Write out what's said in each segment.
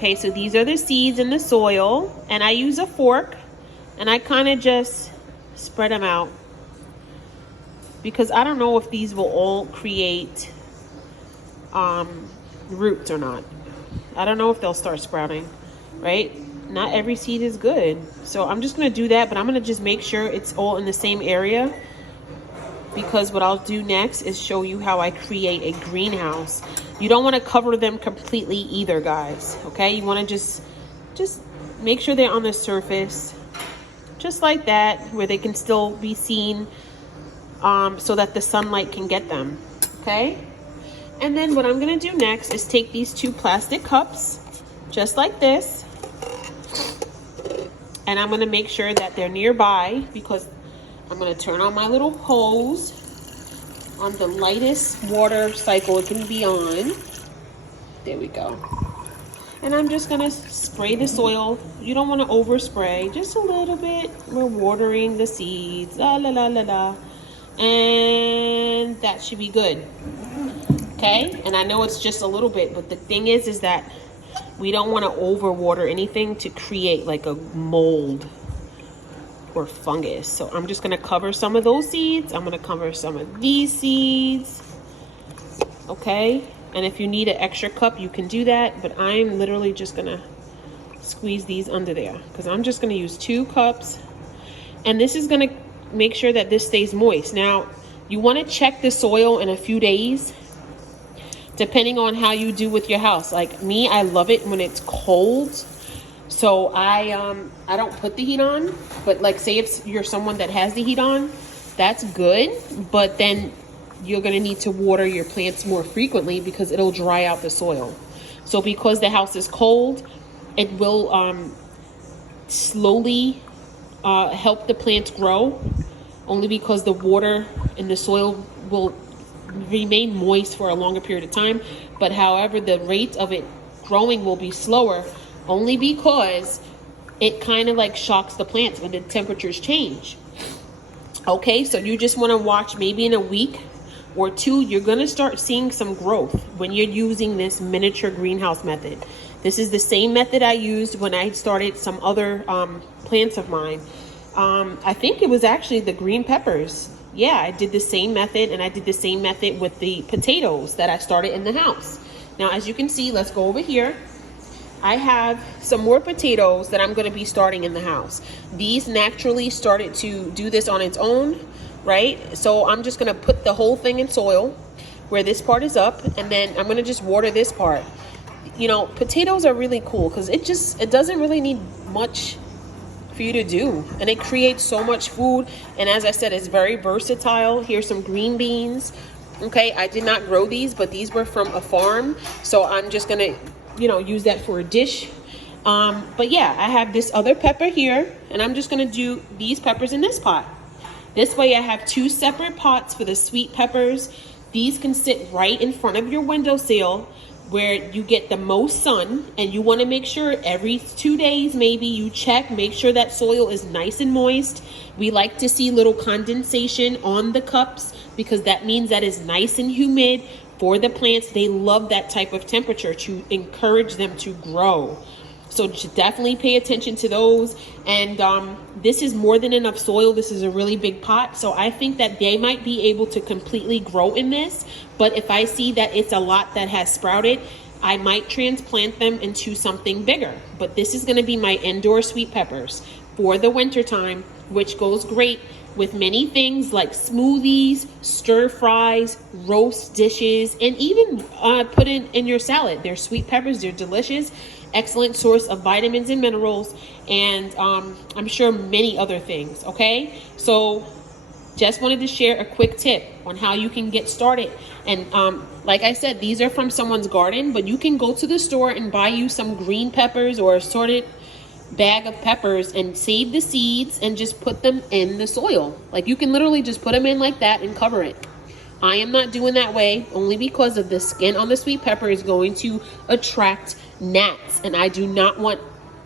Okay, so these are the seeds in the soil, and I use a fork and I kind of just spread them out because I don't know if these will all create roots or not. I don't know if they'll start sprouting, right? Not every seed is good. So I'm just going to do that, but I'm going to just make sure it's all in the same area, because what I'll do next is show you how I create a greenhouse. You don't want to cover them completely either, guys, okay? You want to just make sure they're on the surface, just like that, where they can still be seen, so that the sunlight can get them, okay? And then what I'm going to do next is take these 2 plastic cups, just like this, and I'm going to make sure that they're nearby, because I'm going to turn on my little hose on the lightest water cycle it can be on. There we go. And I'm just going to spray the soil. You don't want to overspray, just a little bit. We're watering the seeds, la la la la la, and that should be good. Okay, and I know it's just a little bit, but the thing is that we don't want to overwater anything to create like a mold or fungus. So I'm just going to cover some of those seeds. I'm going to cover some of these seeds. Okay, and if you need an extra cup, you can do that, but I'm literally just going to squeeze these under there, because I'm just going to use 2 cups, and this is going to make sure that this stays moist. Now, you want to check the soil in a few days, depending on how you do with your house. Like me, I love it when it's cold. So I don't put the heat on, but like say if you're someone that has the heat on, that's good. But then you're gonna need to water your plants more frequently because it'll dry out the soil. So because the house is cold, it will slowly help the plants grow, only because the water in the soil will remain moist for a longer period of time. But however, the rate of it growing will be slower, only because it kind of like shocks the plants when the temperatures change. Okay, so you just want to watch. Maybe in a week or 2, you're going to start seeing some growth when you're using this miniature greenhouse method. This is the same method I used when I started some other plants of mine. I think it was actually the green peppers. Yeah, I did the same method, and I did the same method with the potatoes that I started in the house. Now, as you can see, let's go over here. I have some more potatoes that I'm going to be starting in the house. These naturally started to do this on its own, right? So I'm just going to put the whole thing in soil where this part is up, and then I'm going to just water this part. You know, potatoes are really cool because it doesn't really need much for you to do, and it creates so much food. And as I said, it's very versatile. Here's some green beans. Okay, I did not grow these, but these were from a farm, so I'm just going to use that for a dish. But yeah, I have this other pepper here, and I'm just going to do these peppers in this pot. This way I have 2 separate pots for the sweet peppers. These can sit right in front of your windowsill where you get the most sun, and you want to make sure every 2 days maybe you check, make sure that soil is nice and moist. We like to see little condensation on the cups because that means that it's nice and humid. For the plants, they love that type of temperature to encourage them to grow. So definitely pay attention to those. And this is more than enough soil. This is a really big pot. So I think that they might be able to completely grow in this. But if I see that it's a lot that has sprouted, I might transplant them into something bigger. But this is going to be my indoor sweet peppers for the winter time, which goes great with many things like smoothies, stir fries, roast dishes, and even put in your salad. They're sweet peppers. They're delicious. Excellent source of vitamins and minerals, and I'm sure many other things. Okay, so just wanted to share a quick tip on how you can get started. And like I said, these are from someone's garden, but you can go to the store and buy you some green peppers or assorted bag of peppers and save the seeds and just put them in the soil. Like you can literally just put them in like that and cover it. I am not doing that way only because of the skin on the sweet pepper is going to attract gnats, and I do not want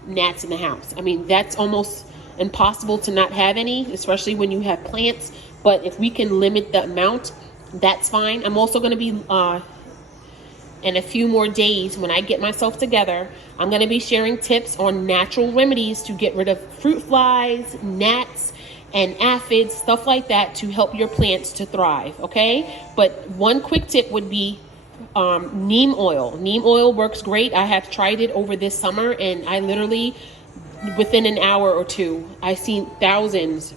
gnats in the house. I mean, that's almost impossible to not have any, especially when you have plants. But if we can limit the amount, that's fine. I'm also going to be in a few more days, when I get myself together, I'm going to be sharing tips on natural remedies to get rid of fruit flies, gnats, and aphids, stuff like that, to help your plants to thrive, okay? But one quick tip would be neem oil. Neem oil works great. I have tried it over this summer, and I literally, within an hour or two, I've seen thousands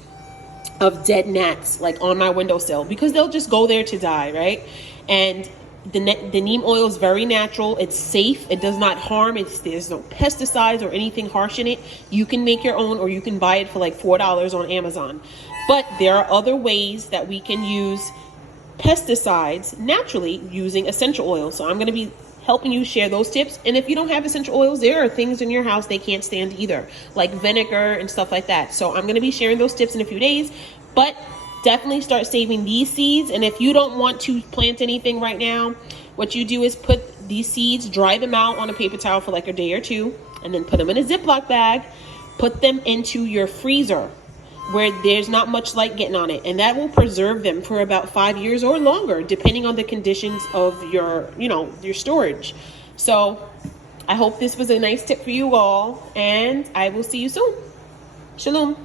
of dead gnats like on my windowsill, because they'll just go there to die, right? And the neem oil is very natural. It's safe. It does not harm. There's no pesticides or anything harsh in it. You can make your own, or you can buy it for like $4 on Amazon. But there are other ways that we can use pesticides naturally using essential oils. So I'm going to be helping you share those tips. And if you don't have essential oils, there are things in your house they can't stand either, like vinegar and stuff like that. So I'm going to be sharing those tips in a few days, but definitely start saving these seeds. And if you don't want to plant anything right now, what you do is put these seeds, dry them out on a paper towel for like a day or two, and then put them in a Ziploc bag, put them into your freezer where there's not much light getting on it, and that will preserve them for about 5 years or longer, depending on the conditions of your, your storage. So I hope this was a nice tip for you all, and I will see you soon. Shalom.